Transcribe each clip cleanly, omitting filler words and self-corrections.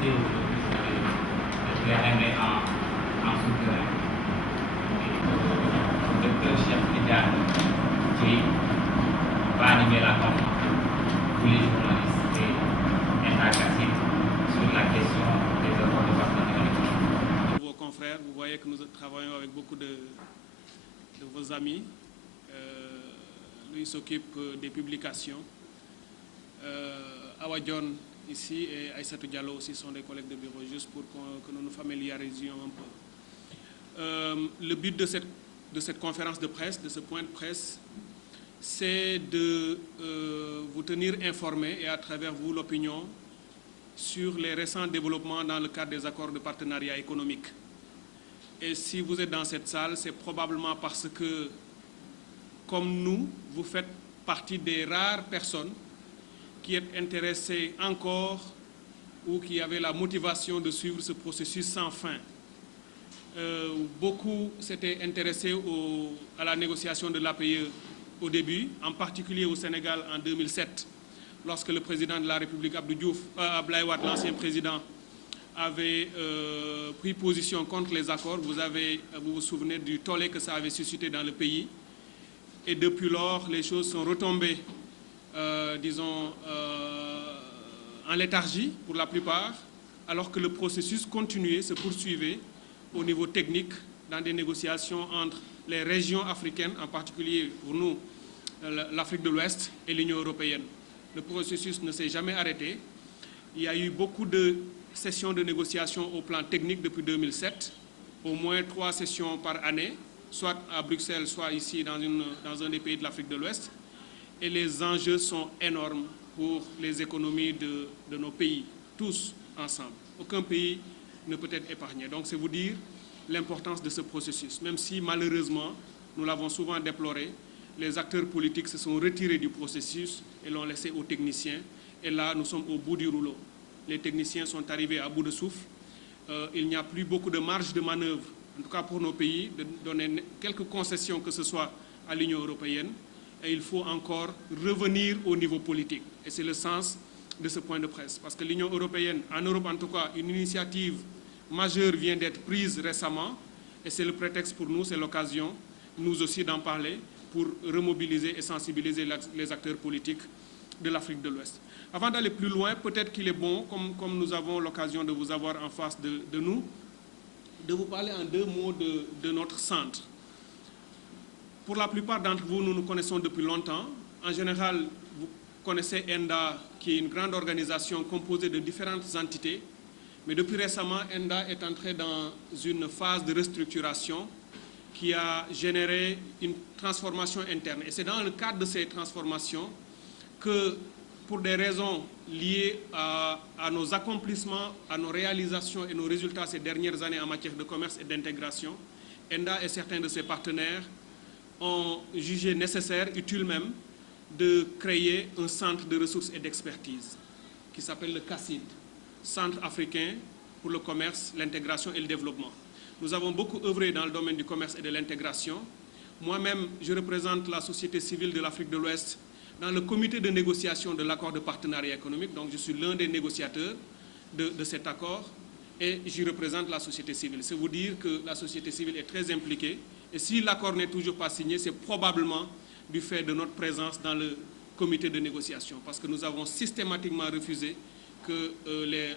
activités aujourd'hui, c'est de RD en souterrain. Le docteur Cheikh Tidiane qui va animer la conférence pour les journalistes et interactifs sur la question des accords de partenariat. Vos confrères, vous voyez que nous travaillons avec beaucoup de vos amis. Lui s'occupe des publications. Awa Dione ici et Aïssatou Diallo aussi sont des collègues de bureau, juste pour que nous nous familiarisions un peu. Le but de cette conférence de presse, de ce point de presse, c'est de vous tenir informés et à travers vous l'opinion sur les récents développements dans le cadre des accords de partenariat économique. Et si vous êtes dans cette salle, c'est probablement parce que, comme nous, vous faites partie des rares personnes qui êtes intéressées encore ou qui avaient la motivation de suivre ce processus sans fin. Beaucoup s'étaient intéressés à la négociation de l'APE au début, en particulier au Sénégal en 2007, lorsque le président de la République, Abdoulaye Wade, l'ancien président, avait pris position contre les accords. Vous vous souvenez du tollé que ça avait suscité dans le pays. Et depuis lors, les choses sont retombées, disons, en léthargie pour la plupart, alors que le processus continuait, se poursuivait au niveau technique dans des négociations entre les régions africaines, en particulier pour nous, l'Afrique de l'Ouest et l'Union européenne. Le processus ne s'est jamais arrêté. Il y a eu beaucoup de sessions de négociation au plan technique depuis 2007, au moins 3 sessions par année, soit à Bruxelles, soit ici dans un des pays de l'Afrique de l'Ouest. Et les enjeux sont énormes pour les économies de nos pays, tous ensemble. Aucun pays ne peut être épargné. Donc c'est vous dire l'importance de ce processus, même si malheureusement, nous l'avons souvent déploré, les acteurs politiques se sont retirés du processus et l'ont laissé aux techniciens. Et là, nous sommes au bout du rouleau. Les techniciens sont arrivés à bout de souffle. Il n'y a plus beaucoup de marge de manœuvre, en tout cas pour nos pays, de donner quelques concessions que ce soit à l'Union européenne. Et il faut encore revenir au niveau politique. Et c'est le sens de ce point de presse. Parce que l'Union européenne, en Europe en tout cas, une initiative majeure vient d'être prise récemment. Et c'est le prétexte pour nous, c'est l'occasion, nous aussi, d'en parler pour remobiliser et sensibiliser les acteurs politiques de l'Afrique de l'Ouest. Avant d'aller plus loin, peut-être qu'il est bon, comme nous avons l'occasion de vous avoir en face de nous, de vous parler en 2 mots de notre centre. Pour la plupart d'entre vous, nous nous connaissons depuis longtemps. En général, vous connaissez ENDA, qui est une grande organisation composée de différentes entités. Mais depuis récemment, ENDA est entré dans une phase de restructuration qui a généré une transformation interne. Et c'est dans le cadre de ces transformations que, pour des raisons liées à nos accomplissements, à nos réalisations et nos résultats ces dernières années en matière de commerce et d'intégration, ENDA et certains de ses partenaires ont jugé nécessaire, utile même, de créer un centre de ressources et d'expertise qui s'appelle le CACID, Centre africain pour le commerce, l'intégration et le développement. Nous avons beaucoup œuvré dans le domaine du commerce et de l'intégration. Moi-même, je représente la société civile de l'Afrique de l'Ouest dans le comité de négociation de l'accord de partenariat économique. Donc, je suis l'un des négociateurs de cet accord et j'y représente la société civile. C'est vous dire que la société civile est très impliquée. Et si l'accord n'est toujours pas signé, c'est probablement du fait de notre présence dans le comité de négociation. Parce que nous avons systématiquement refusé que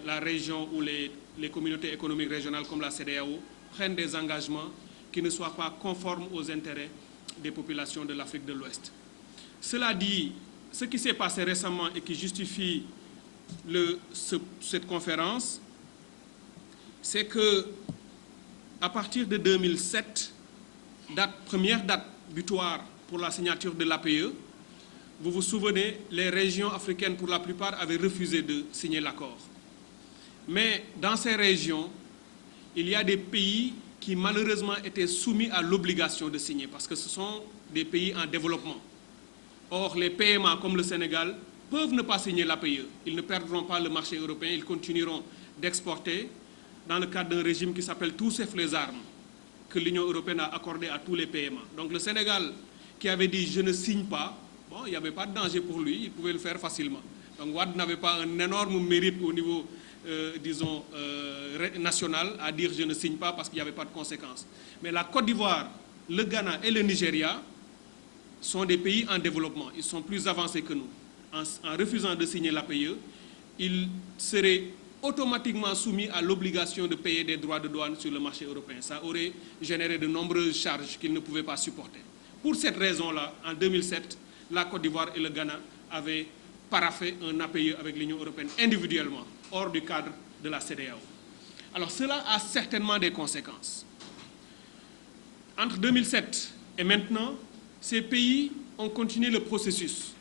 la région ou les communautés économiques régionales comme la CEDEAO prennent des engagements qui ne soient pas conformes aux intérêts des populations de l'Afrique de l'Ouest. Cela dit, ce qui s'est passé récemment et qui justifie cette conférence, c'est que à partir de 2007, première date butoir pour la signature de l'APE, vous vous souvenez, les régions africaines, pour la plupart, avaient refusé de signer l'accord. Mais dans ces régions, il y a des pays qui malheureusement étaient soumis à l'obligation de signer, parce que ce sont des pays en développement. Or, les PMA comme le Sénégal peuvent ne pas signer l'APE. Ils ne perdront pas le marché européen, ils continueront d'exporter dans le cadre d'un régime qui s'appelle Tout sauf les armes, que l'Union européenne a accordé à tous les PMA. Donc le Sénégal, qui avait dit « je ne signe pas », bon, il n'y avait pas de danger pour lui, il pouvait le faire facilement. Donc Wade n'avait pas un énorme mérite au niveau nationale à dire « je ne signe pas parce qu'il n'y avait pas de conséquences ». Mais la Côte d'Ivoire, le Ghana et le Nigeria sont des pays en développement. Ils sont plus avancés que nous. En refusant de signer l'APE, ils seraient automatiquement soumis à l'obligation de payer des droits de douane sur le marché européen. Ça aurait généré de nombreuses charges qu'ils ne pouvaient pas supporter. Pour cette raison-là, en 2007, la Côte d'Ivoire et le Ghana avaient paraphé un APE avec l'Union européenne individuellement, hors du cadre de la CEDEAO. Alors cela a certainement des conséquences. Entre 2007 et maintenant, ces pays ont continué le processus.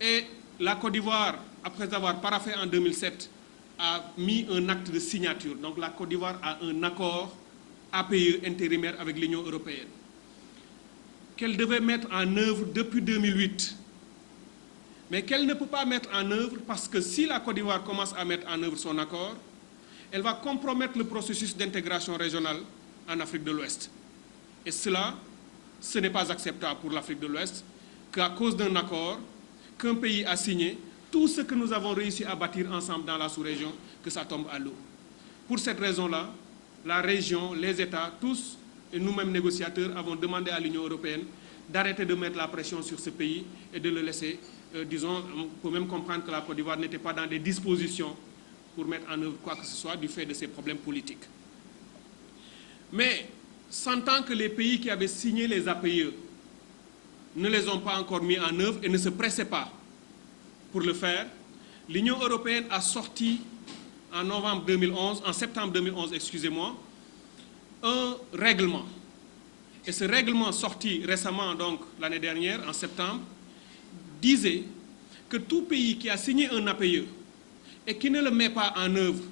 Et la Côte d'Ivoire, après avoir paraphé en 2007, a mis un acte de signature. Donc la Côte d'Ivoire a un accord APE intérimaire avec l'Union européenne, qu'elle devait mettre en œuvre depuis 2008. Mais qu'elle ne peut pas mettre en œuvre parce que si la Côte d'Ivoire commence à mettre en œuvre son accord, elle va compromettre le processus d'intégration régionale en Afrique de l'Ouest. Et cela, ce n'est pas acceptable pour l'Afrique de l'Ouest qu'à cause d'un accord qu'un pays a signé, tout ce que nous avons réussi à bâtir ensemble dans la sous-région, que ça tombe à l'eau. Pour cette raison-là, la région, les États, tous, et nous-mêmes négociateurs, avons demandé à l'Union européenne d'arrêter de mettre la pression sur ce pays et de le laisser, disons, on peut même comprendre que la Côte d'Ivoire n'était pas dans des dispositions pour mettre en œuvre quoi que ce soit du fait de ses problèmes politiques. Mais, sentant que les pays qui avaient signé les APE ne les ont pas encore mis en œuvre et ne se pressaient pas pour le faire, l'Union européenne a sorti en septembre 2011, excusez-moi, un règlement. Et ce règlement sorti récemment, donc l'année dernière, en septembre, disait que tout pays qui a signé un APE et qui ne le met pas en œuvre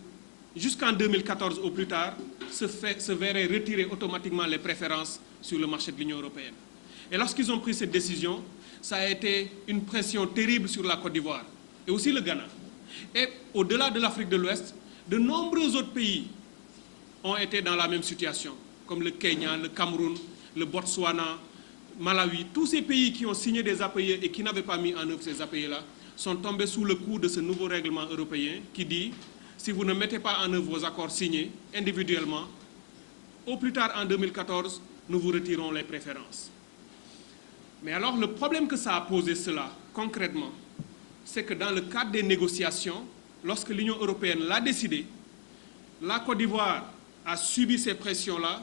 jusqu'en 2014 au plus tard, se verrait retirer automatiquement les préférences sur le marché de l'Union européenne. Et lorsqu'ils ont pris cette décision, ça a été une pression terrible sur la Côte d'Ivoire et aussi le Ghana. Et au-delà de l'Afrique de l'Ouest, de nombreux autres pays ont été dans la même situation, comme le Kenya, le Cameroun, le Botswana, Malawi. Tous ces pays qui ont signé des APE et qui n'avaient pas mis en œuvre ces APE-là sont tombés sous le coup de ce nouveau règlement européen qui dit si vous ne mettez pas en œuvre vos accords signés individuellement, au plus tard en 2014, nous vous retirons les préférences. Mais alors le problème que ça a posé cela, concrètement, c'est que dans le cadre des négociations, lorsque l'Union européenne l'a décidé, la Côte d'Ivoire a subi ces pressions-là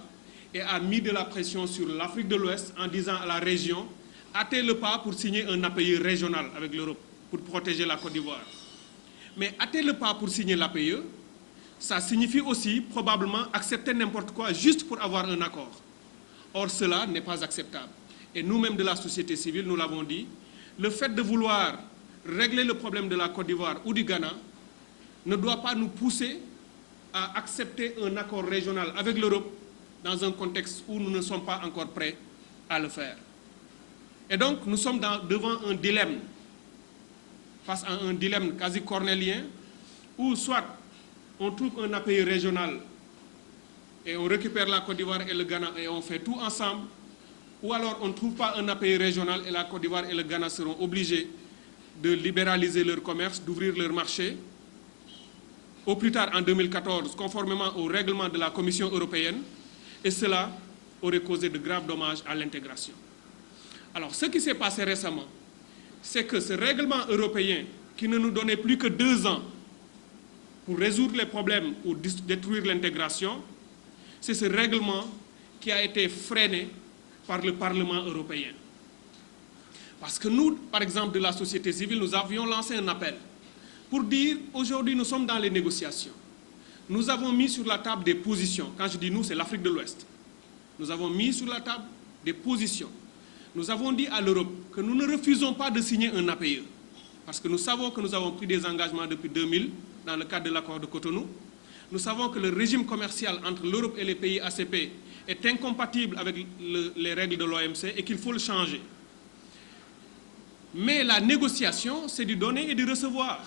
et a mis de la pression sur l'Afrique de l'Ouest en disant à la région « hâtez le pas pour signer un APE régional avec l'Europe pour protéger la Côte d'Ivoire ». Mais hâter le pas pour signer l'APE, ça signifie aussi probablement accepter n'importe quoi juste pour avoir un accord. Or, cela n'est pas acceptable. Et nous-mêmes de la société civile, nous l'avons dit, le fait de vouloir régler le problème de la Côte d'Ivoire ou du Ghana ne doit pas nous pousser à accepter un accord régional avec l'Europe dans un contexte où nous ne sommes pas encore prêts à le faire. Et donc, nous sommes devant un dilemme, face à un dilemme quasi cornélien, où soit on trouve un APE régional et on récupère la Côte d'Ivoire et le Ghana et on fait tout ensemble, ou alors on ne trouve pas un APE régional et la Côte d'Ivoire et le Ghana seront obligés de libéraliser leur commerce, d'ouvrir leur marché, au plus tard en 2014, conformément au règlement de la Commission européenne, et cela aurait causé de graves dommages à l'intégration. Alors, ce qui s'est passé récemment, c'est que ce règlement européen, qui ne nous donnait plus que 2 ans pour résoudre les problèmes ou détruire l'intégration, c'est ce règlement qui a été freiné par le Parlement européen. Parce que nous, par exemple, de la société civile, nous avions lancé un appel pour dire, aujourd'hui, nous sommes dans les négociations. Nous avons mis sur la table des positions. Quand je dis nous, c'est l'Afrique de l'Ouest. Nous avons mis sur la table des positions. Nous avons dit à l'Europe que nous ne refusons pas de signer un APE. Parce que nous savons que nous avons pris des engagements depuis 2000 dans le cadre de l'accord de Cotonou. Nous savons que le régime commercial entre l'Europe et les pays ACP est incompatible avec les règles de l'OMC et qu'il faut le changer. Mais la négociation, c'est du donner et du recevoir.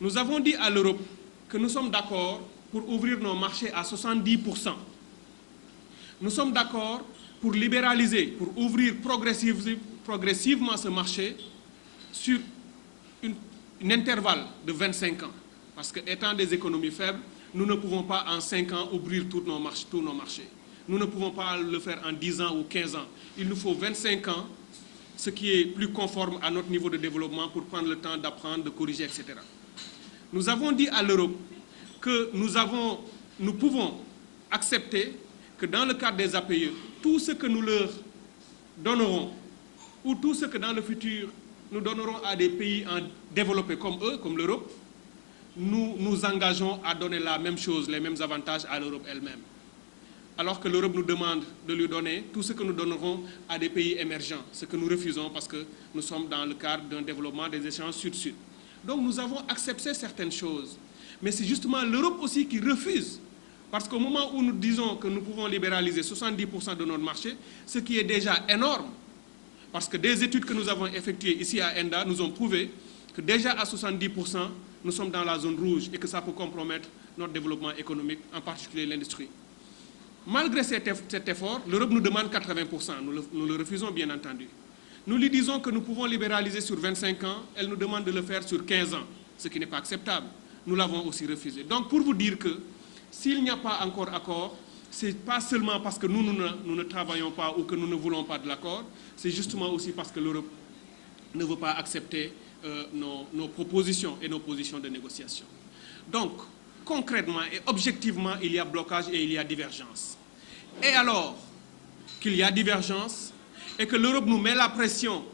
Nous avons dit à l'Europe que nous sommes d'accord pour ouvrir nos marchés à 70%. Nous sommes d'accord pour libéraliser, pour ouvrir progressivement ce marché sur un intervalle de 25 ans. Parce qu'étant des économies faibles, nous ne pouvons pas en 5 ans ouvrir tous nos marchés. Nous ne pouvons pas le faire en 10 ans ou 15 ans. Il nous faut 25 ans, ce qui est plus conforme à notre niveau de développement pour prendre le temps d'apprendre, de corriger, etc. Nous avons dit à l'Europe que nous pouvons accepter que dans le cadre des APE, tout ce que nous leur donnerons, ou tout ce que dans le futur nous donnerons à des pays développés comme eux, comme l'Europe, nous nous engageons à donner la même chose, les mêmes avantages à l'Europe elle-même. Alors que l'Europe nous demande de lui donner tout ce que nous donnerons à des pays émergents, ce que nous refusons parce que nous sommes dans le cadre d'un développement des échanges sud-sud. Donc nous avons accepté certaines choses. Mais c'est justement l'Europe aussi qui refuse. Parce qu'au moment où nous disons que nous pouvons libéraliser 70% de notre marché, ce qui est déjà énorme, parce que des études que nous avons effectuées ici à ENDA nous ont prouvé que déjà à 70%, nous sommes dans la zone rouge et que ça peut compromettre notre développement économique, en particulier l'industrie. Malgré cet effort, l'Europe nous demande 80%. Nous le refusons, bien entendu. Nous lui disons que nous pouvons libéraliser sur 25 ans. Elle nous demande de le faire sur 15 ans, ce qui n'est pas acceptable. Nous l'avons aussi refusé. Donc, pour vous dire que s'il n'y a pas encore accord, ce n'est pas seulement parce que nous ne travaillons pas ou que nous ne voulons pas de l'accord, c'est justement aussi parce que l'Europe ne veut pas accepter nos propositions et nos positions de négociation. Donc, concrètement et objectivement, il y a blocage et il y a divergence. Et alors qu'il y a divergence et que l'Europe nous met la pression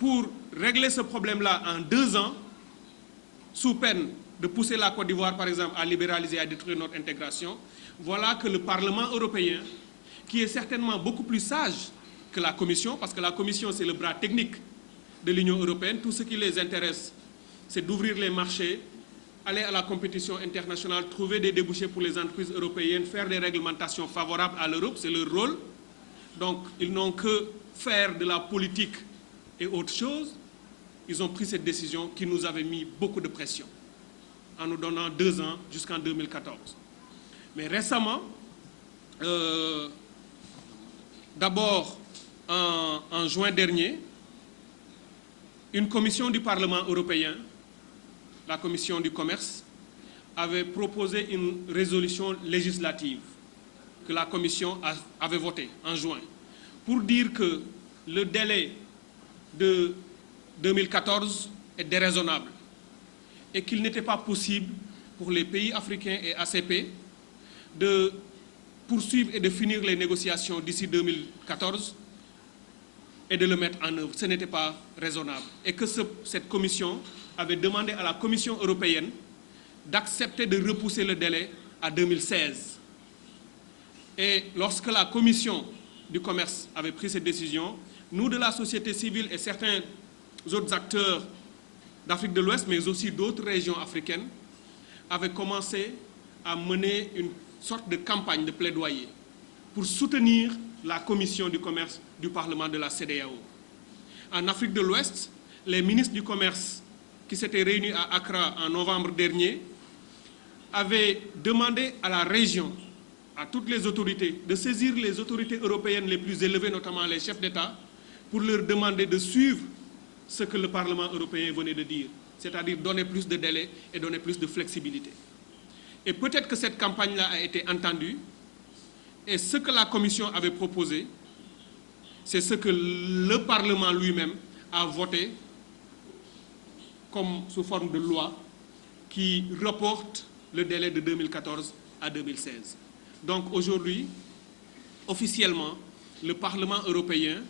pour régler ce problème-là en 2 ans, sous peine de pousser la Côte d'Ivoire, par exemple, à libéraliser et à détruire notre intégration, voilà que le Parlement européen, qui est certainement beaucoup plus sage que la Commission, parce que la Commission, c'est le bras technique de l'Union européenne, tout ce qui les intéresse, c'est d'ouvrir les marchés, aller à la compétition internationale, trouver des débouchés pour les entreprises européennes, faire des réglementations favorables à l'Europe, c'est leur rôle. Donc, ils n'ont que faire de la politique et autre chose. Ils ont pris cette décision qui nous avait mis beaucoup de pression, en nous donnant 2 ans jusqu'en 2014. Mais récemment, d'abord en juin dernier, une commission du Parlement européen, la commission du commerce, avait proposé une résolution législative que la commission avait votée en juin pour dire que le délai de 2014 est déraisonnable et qu'il n'était pas possible pour les pays africains et ACP de poursuivre et de finir les négociations d'ici 2014 et de le mettre en œuvre. Ce n'était pas raisonnable. Et que cette commission avait demandé à la Commission européenne d'accepter de repousser le délai à 2016. Et lorsque la Commission du commerce avait pris cette décision, nous de la société civile et certains autres acteurs d'Afrique de l'Ouest, mais aussi d'autres régions africaines, avaient commencé à mener une sorte de campagne de plaidoyer pour soutenir la Commission du commerce du Parlement de la CEDEAO. En Afrique de l'Ouest, les ministres du commerce qui s'étaient réunis à Accra en novembre dernier avaient demandé à la région, à toutes les autorités, de saisir les autorités européennes les plus élevées, notamment les chefs d'État, pour leur demander de suivre ce que le Parlement européen venait de dire, c'est-à-dire donner plus de délais et donner plus de flexibilité. Et peut-être que cette campagne-là a été entendue, et ce que la Commission avait proposé, c'est ce que le Parlement lui-même a voté comme sous forme de loi qui reporte le délai de 2014 à 2016. Donc aujourd'hui, officiellement, le Parlement européen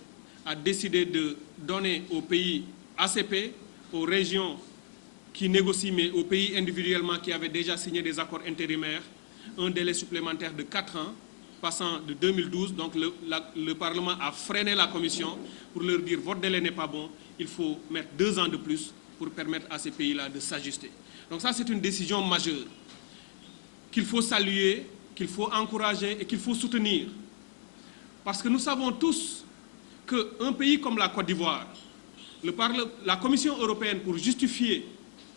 a décidé de donner aux pays ACP, aux régions qui négocient, mais aux pays individuellement qui avaient déjà signé des accords intérimaires, un délai supplémentaire de 4 ans, passant de 2012. Donc le Parlement a freiné la Commission pour leur dire « votre délai n'est pas bon, il faut mettre 2 ans de plus pour permettre à ces pays-là de s'ajuster ». Donc ça, c'est une décision majeure qu'il faut saluer, qu'il faut encourager et qu'il faut soutenir. Parce que nous savons tous qu'un pays comme la Côte d'Ivoire, la Commission européenne, pour justifier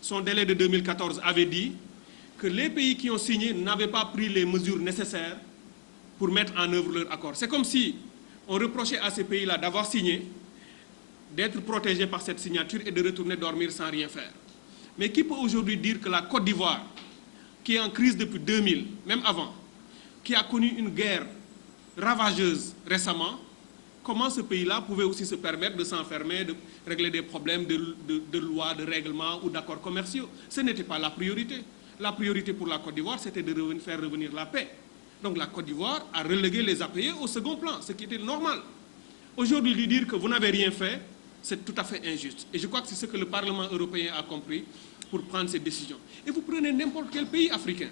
son délai de 2014, avait dit que les pays qui ont signé n'avaient pas pris les mesures nécessaires pour mettre en œuvre leur accord. C'est comme si on reprochait à ces pays-là d'avoir signé, d'être protégés par cette signature et de retourner dormir sans rien faire. Mais qui peut aujourd'hui dire que la Côte d'Ivoire, qui est en crise depuis 2000, même avant, qui a connu une guerre ravageuse récemment, comment ce pays-là pouvait aussi se permettre de s'enfermer, de régler des problèmes de lois, de règlements ou d'accords commerciaux? Ce n'était pas la priorité. La priorité pour la Côte d'Ivoire, c'était de faire revenir la paix. Donc la Côte d'Ivoire a relégué les APE au second plan, ce qui était normal. Aujourd'hui, lui dire que vous n'avez rien fait, c'est tout à fait injuste. Et je crois que c'est ce que le Parlement européen a compris pour prendre cette décision. Et vous prenez n'importe quel pays africain,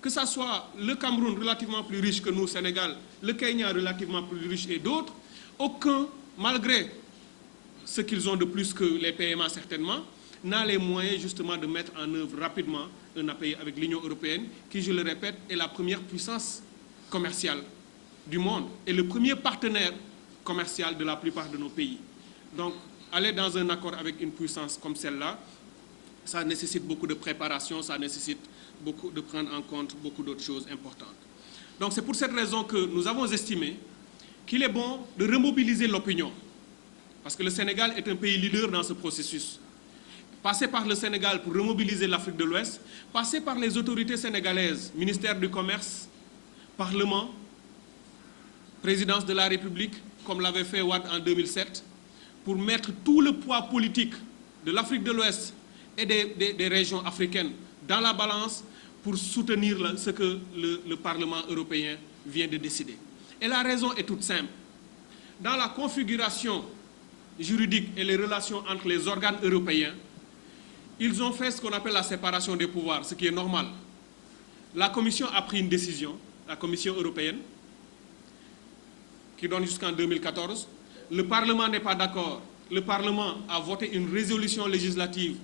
que ce soit le Cameroun relativement plus riche que nous, Sénégal, le Kenya relativement plus riche et d'autres, aucun, malgré ce qu'ils ont de plus que les PMA certainement, n'a les moyens justement de mettre en œuvre rapidement un API avec l'Union européenne, qui, je le répète, est la première puissance commerciale du monde et le premier partenaire commercial de la plupart de nos pays. Donc, aller dans un accord avec une puissance comme celle-là, ça nécessite beaucoup de préparation, ça nécessite de prendre en compte beaucoup d'autres choses importantes. Donc, c'est pour cette raison que nous avons estimé qu'il est bon de remobiliser l'opinion, parce que le Sénégal est un pays leader dans ce processus. Passer par le Sénégal pour remobiliser l'Afrique de l'Ouest, passer par les autorités sénégalaises, ministère du Commerce, Parlement, Présidence de la République, comme l'avait fait Wade en 2007, pour mettre tout le poids politique de l'Afrique de l'Ouest et des régions africaines dans la balance pour soutenir ce que le Parlement européen vient de décider. Et la raison est toute simple. Dans la configuration juridique et les relations entre les organes européens, ils ont fait ce qu'on appelle la séparation des pouvoirs, ce qui est normal. La Commission a pris une décision, la Commission européenne, qui donne jusqu'en 2014. Le Parlement n'est pas d'accord. Le Parlement a voté une résolution législative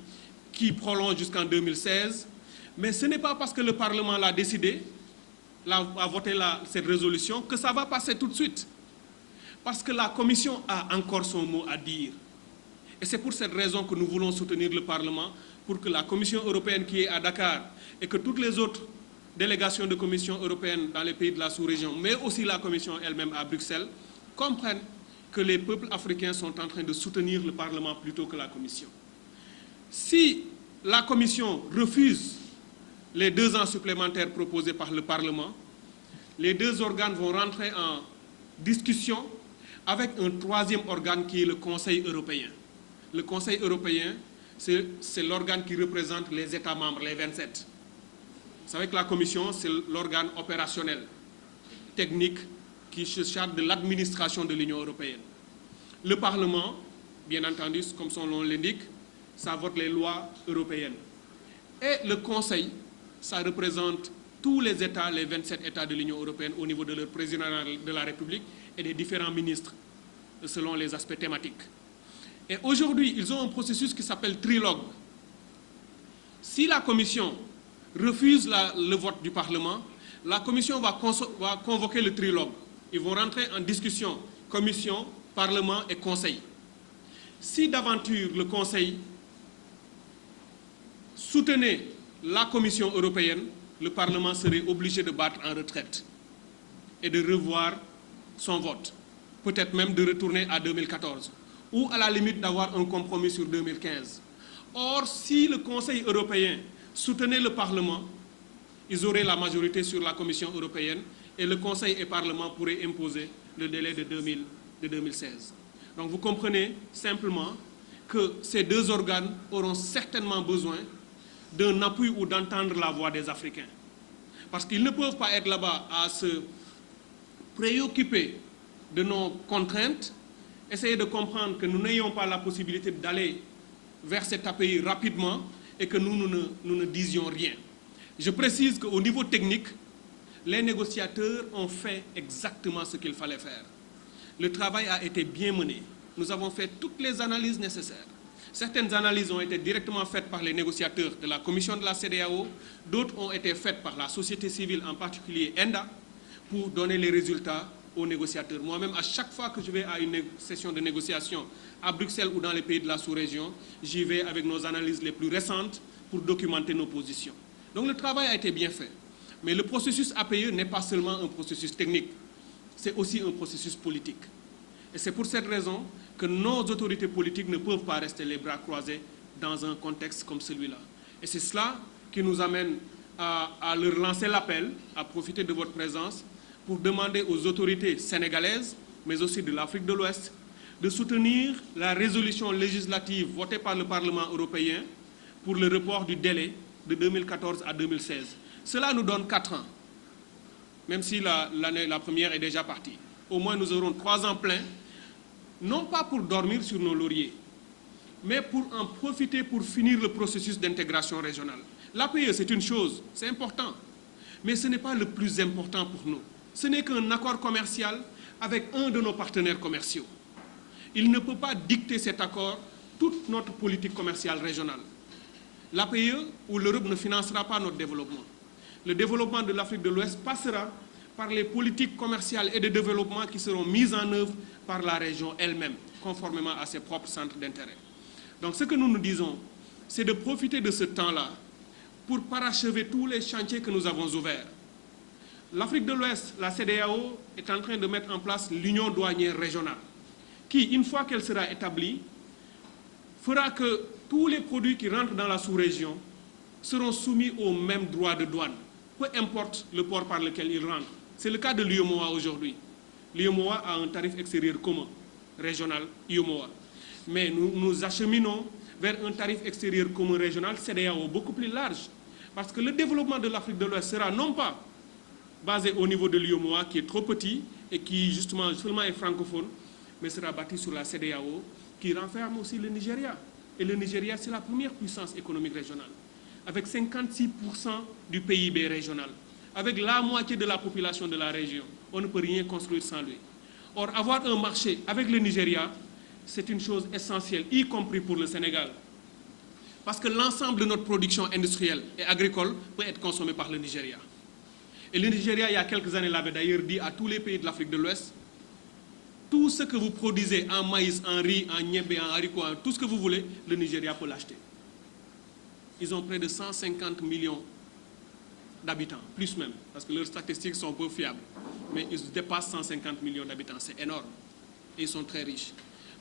qui prolonge jusqu'en 2016. Mais ce n'est pas parce que le Parlement l'a décidé, a voté cette résolution, que ça va passer tout de suite. Parce que la Commission a encore son mot à dire. Et c'est pour cette raison que nous voulons soutenir le Parlement, pour que la Commission européenne qui est à Dakar et que toutes les autres délégations de Commission européenne dans les pays de la sous-région, mais aussi la Commission elle-même à Bruxelles, comprennent que les peuples africains sont en train de soutenir le Parlement plutôt que la Commission. Si la Commission refuse les 2 ans supplémentaires proposés par le Parlement, les 2 organes vont rentrer en discussion avec un 3e organe qui est le Conseil européen. Le Conseil européen, c'est l'organe qui représente les États membres, les 27. Vous savez que la Commission, c'est l'organe opérationnel, technique, qui se charge de l'administration de l'Union européenne. Le Parlement, bien entendu, comme son nom l'indique, ça vote les lois européennes. Et le Conseil, ça représente tous les États, les 27 États de l'Union européenne au niveau de leur président de la République et des différents ministres, selon les aspects thématiques. Et aujourd'hui, ils ont un processus qui s'appelle trilogue. Si la Commission refuse le vote du Parlement, la Commission va convoquer le trilogue. Ils vont rentrer en discussion, Commission, Parlement et Conseil. Si d'aventure le Conseil soutenait la Commission européenne, le Parlement serait obligé de battre en retraite et de revoir son vote, peut-être même de retourner à 2014, ou à la limite d'avoir un compromis sur 2015. Or, si le Conseil européen soutenait le Parlement, ils auraient la majorité sur la Commission européenne et le Conseil et le Parlement pourraient imposer le délai de 2016. Donc vous comprenez simplement que ces 2 organes auront certainement besoin d'un appui ou d'entendre la voix des Africains. Parce qu'ils ne peuvent pas être là-bas à se préoccuper de nos contraintes, essayer de comprendre que nous n'ayons pas la possibilité d'aller vers cet API rapidement et que nous ne disions rien. Je précise qu'au niveau technique, les négociateurs ont fait exactement ce qu'il fallait faire. Le travail a été bien mené. Nous avons fait toutes les analyses nécessaires. Certaines analyses ont été directement faites par les négociateurs de la Commission de la CEDEAO, d'autres ont été faites par la société civile, en particulier ENDA, pour donner les résultats aux négociateurs. Moi-même, à chaque fois que je vais à une session de négociation à Bruxelles ou dans les pays de la sous-région, j'y vais avec nos analyses les plus récentes pour documenter nos positions. Donc le travail a été bien fait. Mais le processus APE n'est pas seulement un processus technique, c'est aussi un processus politique. Et c'est pour cette raison que nos autorités politiques ne peuvent pas rester les bras croisés dans un contexte comme celui-là. Et c'est cela qui nous amène à leur lancer l'appel, à profiter de votre présence, pour demander aux autorités sénégalaises, mais aussi de l'Afrique de l'Ouest, de soutenir la résolution législative votée par le Parlement européen pour le report du délai de 2014 à 2016. Cela nous donne 4 ans, même si la première est déjà partie. Au moins, nous aurons 3 ans pleins, non pas pour dormir sur nos lauriers, mais pour en profiter pour finir le processus d'intégration régionale. L'APE, c'est une chose, c'est important, mais ce n'est pas le plus important pour nous. Ce n'est qu'un accord commercial avec un de nos partenaires commerciaux. Il ne peut pas dicter cet accord toute notre politique commerciale régionale. L'APE ou l'Europe ne financera pas notre développement. Le développement de l'Afrique de l'Ouest passera par les politiques commerciales et de développement qui seront mises en œuvre par la région elle-même, conformément à ses propres centres d'intérêt. Donc ce que nous nous disons, c'est de profiter de ce temps-là pour parachever tous les chantiers que nous avons ouverts. L'Afrique de l'Ouest, la CEDEAO, est en train de mettre en place l'union douanière régionale, qui, une fois qu'elle sera établie, fera que tous les produits qui rentrent dans la sous-région seront soumis aux mêmes droits de douane, peu importe le port par lequel ils rentrent. C'est le cas de l'UEMOA aujourd'hui. L'UEMOA a un tarif extérieur commun, régional, UEMOA. Mais nous acheminons vers un tarif extérieur commun régional, CEDEAO, beaucoup plus large. Parce que le développement de l'Afrique de l'Ouest sera non pas basé au niveau de l'UEMOA, qui est trop petit et qui justement seulement est francophone, mais sera bâti sur la CEDEAO, qui renferme aussi le Nigeria. Et le Nigeria, c'est la première puissance économique régionale, avec 56% du PIB régional, avec la moitié de la population de la région. On ne peut rien construire sans lui. Or, avoir un marché avec le Nigeria, c'est une chose essentielle, y compris pour le Sénégal. Parce que l'ensemble de notre production industrielle et agricole peut être consommée par le Nigeria. Et le Nigeria, il y a quelques années, l'avait d'ailleurs dit à tous les pays de l'Afrique de l'Ouest, tout ce que vous produisez en maïs, en riz, en niébé, en haricot, tout ce que vous voulez, le Nigeria peut l'acheter. Ils ont près de 150 millions d'habitants, plus même, parce que leurs statistiques sont peu fiables. Mais ils dépassent 150 millions d'habitants, c'est énorme. Et ils sont très riches.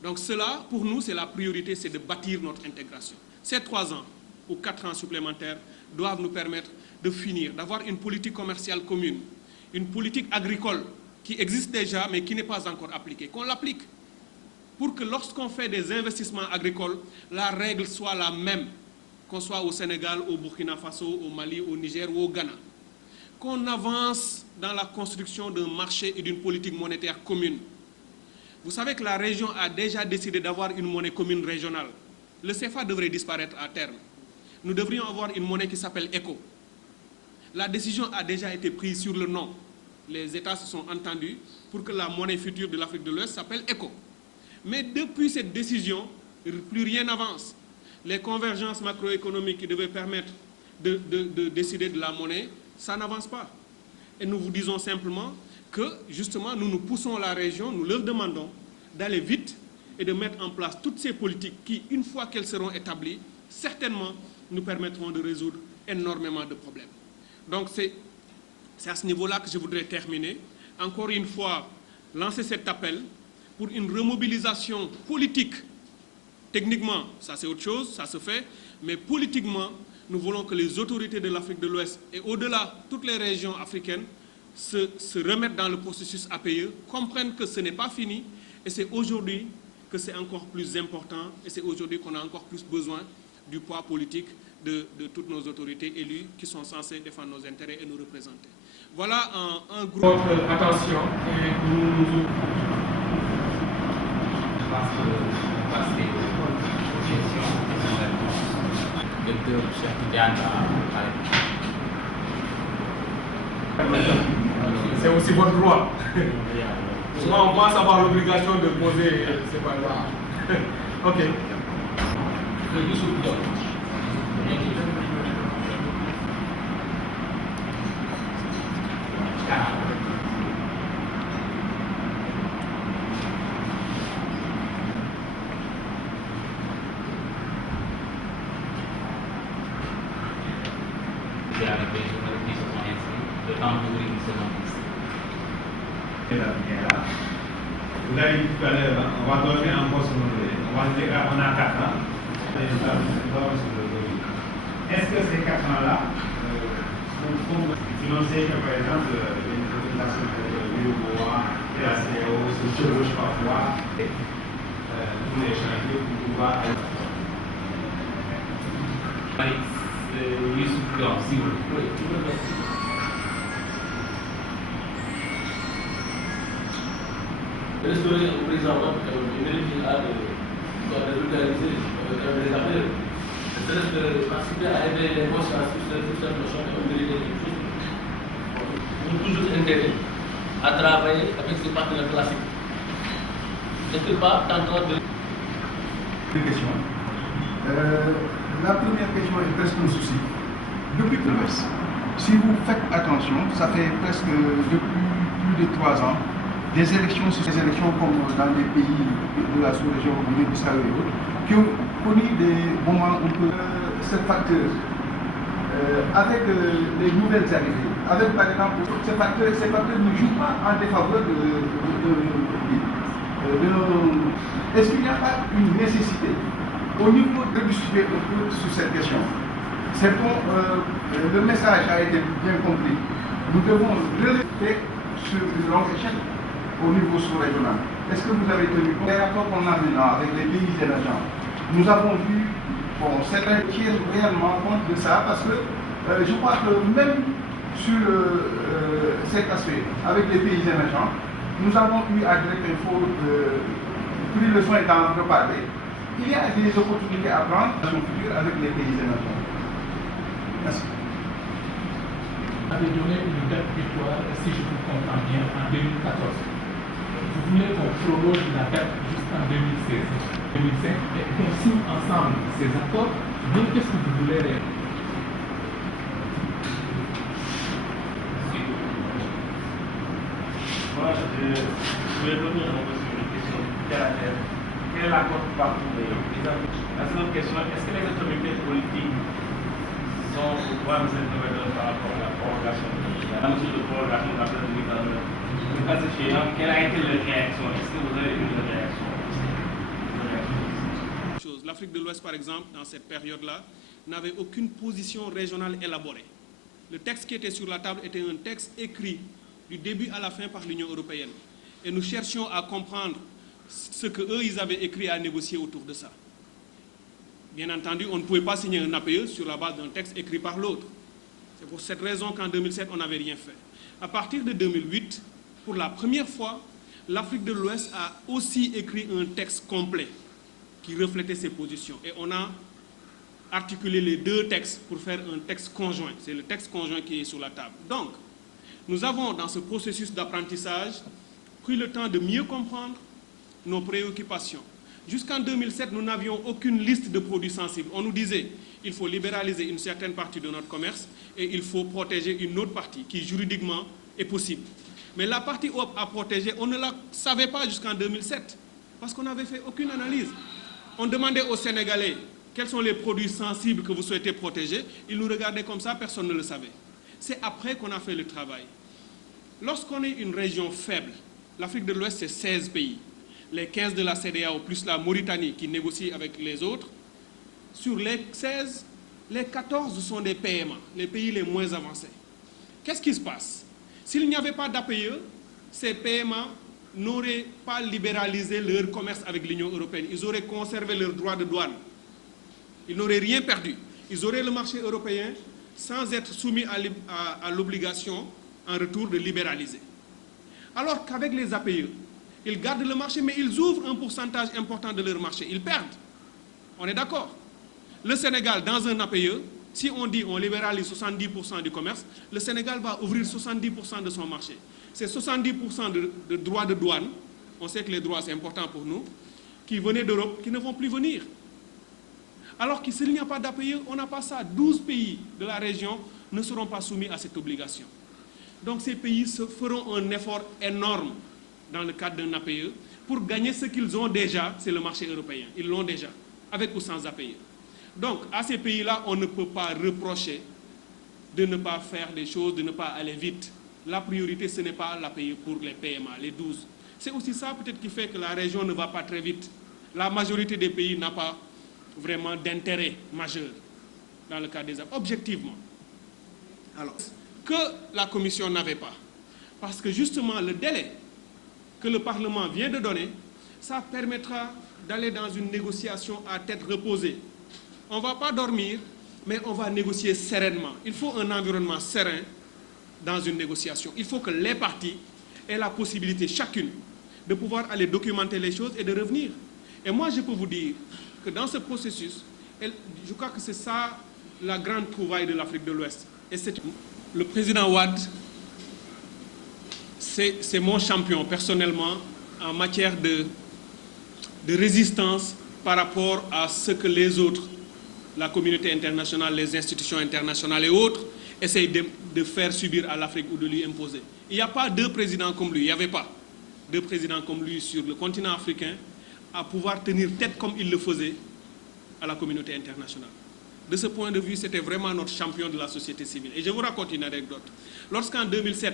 Donc cela, pour nous, c'est la priorité, c'est de bâtir notre intégration. Ces 3 ans ou 4 ans supplémentaires doivent nous permettre de finir, d'avoir une politique commerciale commune, une politique agricole qui existe déjà mais qui n'est pas encore appliquée, qu'on l'applique pour que lorsqu'on fait des investissements agricoles, la règle soit la même, qu'on soit au Sénégal, au Burkina Faso, au Mali, au Niger ou au Ghana. Qu'on avance dans la construction d'un marché et d'une politique monétaire commune. Vous savez que la région a déjà décidé d'avoir une monnaie commune régionale. Le CFA devrait disparaître à terme. Nous devrions avoir une monnaie qui s'appelle ECO. La décision a déjà été prise sur le nom. Les États se sont entendus pour que la monnaie future de l'Afrique de l'Ouest s'appelle ECO. Mais depuis cette décision, plus rien n'avance. Les convergences macroéconomiques qui devaient permettre de décider de la monnaie, ça n'avance pas. Et nous vous disons simplement que, justement, nous poussons la région, nous leur demandons d'aller vite et de mettre en place toutes ces politiques qui, une fois qu'elles seront établies, certainement nous permettront de résoudre énormément de problèmes. Donc c'est à ce niveau-là que je voudrais terminer. Encore une fois, lancer cet appel pour une remobilisation politique. Techniquement, ça c'est autre chose, ça se fait, mais politiquement, nous voulons que les autorités de l'Afrique de l'Ouest et au-delà, toutes les régions africaines se remettent dans le processus APE, comprennent que ce n'est pas fini et c'est aujourd'hui que c'est encore plus important et c'est aujourd'hui qu'on a encore plus besoin du poids politique de toutes nos autorités élues qui sont censées défendre nos intérêts et nous représenter. Voilà un groupe. Votre attention et nous... C'est aussi votre droit. Souvent, on pense avoir l'obligation de poser ces points-là. Ok. Vous l'avez dit tout à l'heure, on va donner un poste renouvelé. On a 4 ans. Est-ce que pour financer, par exemple, les organisations de l'UOA, de la CAO, se chevauchent parfois pour les chantiers pour pouvoir aller. Restaurer au président il a de vulgariser les affaires. C'est-à-dire de participer à aider les consciences sur cette notion de vérité quelque chose. Nous toujours intérêt à travailler avec ces partenaires classiques. N'est-ce pas tentant de... Deux questions. La première question est presque un souci. Depuis que si vous faites attention, ça fait presque depuis plus de 3 ans, des élections comme dans les pays de la sous-région, comme Bissau et autres, qui ont connu des moments où ces facteurs, avec les nouvelles arrivées, avec par exemple ces facteurs ne jouent pas en défaveur de est-ce qu'il n'y a pas une nécessité au niveau de discuter un peu sur cette question? C'est bon, le message a été bien compris. Nous devons relever sur une longue échelle au niveau sous-régional. Est-ce que vous avez tenu compte des rapports qu'on a maintenant avec les pays émergents? Nous avons vu, certains tiennent réellement compte de ça parce que je crois que même sur cet aspect, avec les pays émergents, nous avons eu à Direct Info, pris le soin d'en reparler. Il y a des opportunités à prendre dans le futur avec les pays émergents. Merci. Vous avez donné une date butoir, si je vous comprends bien, en 2014. Vous voulez qu'on prolonge la date jusqu'en 2016, 2005 et qu'on signe ensemble ces accords. Bien, qu'est-ce que vous voulez réaliser? Moi, je vais revenir sur une question terre à terre. Quel est l'accord pour les pays? La seconde question, est-ce que les autorités politiques sont au pouvoir de cette nouvelle par rapport à la prorogation, la mesure de prorogation de la période de mise en œuvre? Le cas échéant, quelle a été leur réaction? Est-ce que vous avez eu une réaction? L'Afrique de l'Ouest, par exemple, dans cette période-là, n'avait aucune position régionale élaborée. Le texte qui était sur la table était un texte écrit du début à la fin par l'Union européenne. Et nous cherchions à comprendre ce qu'eux, ils avaient écrit à négocier autour de ça. Bien entendu, on ne pouvait pas signer un APE sur la base d'un texte écrit par l'autre. C'est pour cette raison qu'en 2007, on n'avait rien fait. À partir de 2008, pour la première fois, l'Afrique de l'Ouest a aussi écrit un texte complet qui reflétait ses positions. Et on a articulé les deux textes pour faire un texte conjoint. C'est le texte conjoint qui est sur la table. Donc, nous avons, dans ce processus d'apprentissage, pris le temps de mieux comprendre nos préoccupations. Jusqu'en 2007, nous n'avions aucune liste de produits sensibles. On nous disait qu'il faut libéraliser une certaine partie de notre commerce et il faut protéger une autre partie qui, juridiquement, est possible. Mais la partie à protéger, on ne la savait pas jusqu'en 2007 parce qu'on n'avait fait aucune analyse. On demandait aux Sénégalais quels sont les produits sensibles que vous souhaitez protéger. Ils nous regardaient comme ça, personne ne le savait. C'est après qu'on a fait le travail. Lorsqu'on est une région faible, l'Afrique de l'Ouest, c'est 16 pays. Les 15 de la CEDEAO plus la Mauritanie qui négocie avec les autres. Sur les 16, les 14 sont des PMA, les pays les moins avancés. Qu'est-ce qui se passe? S'il n'y avait pas d'APE, ces PMA n'auraient pas libéralisé leur commerce avec l'Union européenne. Ils auraient conservé leurs droits de douane. Ils n'auraient rien perdu. Ils auraient le marché européen sans être soumis à l'obligation en retour de libéraliser. Alors qu'avec les APE, ils gardent le marché, mais ils ouvrent un pourcentage important de leur marché. Ils perdent. On est d'accord. Le Sénégal, dans un APE, si on dit on libéralise 70% du commerce, le Sénégal va ouvrir 70% de son marché. C'est 70% de droits de douane, on sait que les droits c'est important pour nous, qui venaient d'Europe, qui ne vont plus venir. Alors que s'il n'y a pas d'APE, on n'a pas ça. 12 pays de la région ne seront pas soumis à cette obligation. Donc ces pays feront un effort énorme dans le cadre d'un APE pour gagner ce qu'ils ont déjà, c'est le marché européen. Ils l'ont déjà, avec ou sans APE. Donc à ces pays-là, on ne peut pas reprocher de ne pas faire des choses, de ne pas aller vite. La priorité, ce n'est pas l'APE pour les PMA, les 12. C'est aussi ça peut-être qui fait que la région ne va pas très vite. La majorité des pays n'a pas vraiment d'intérêt majeur dans le cadre des APE, objectivement. Alors, que la Commission n'avait pas. Parce que justement, le délai que le Parlement vient de donner, ça permettra d'aller dans une négociation à tête reposée. On ne va pas dormir, mais on va négocier sereinement. Il faut un environnement serein dans une négociation. Il faut que les parties aient la possibilité, chacune, de pouvoir aller documenter les choses et de revenir. Et moi, je peux vous dire que dans ce processus, je crois que c'est ça la grande trouvaille de l'Afrique de l'Ouest. Et c'est le président Wade, c'est mon champion personnellement en matière de résistance par rapport à ce que les autres, la communauté internationale, les institutions internationales et autres, essayent de faire subir à l'Afrique ou de lui imposer. Il n'y a pas deux présidents comme lui, il n'y avait pas deux présidents comme lui sur le continent africain à pouvoir tenir tête comme il le faisait à la communauté internationale. De ce point de vue, c'était vraiment notre champion de la société civile. Et je vous raconte une anecdote. Lorsqu'en 2007,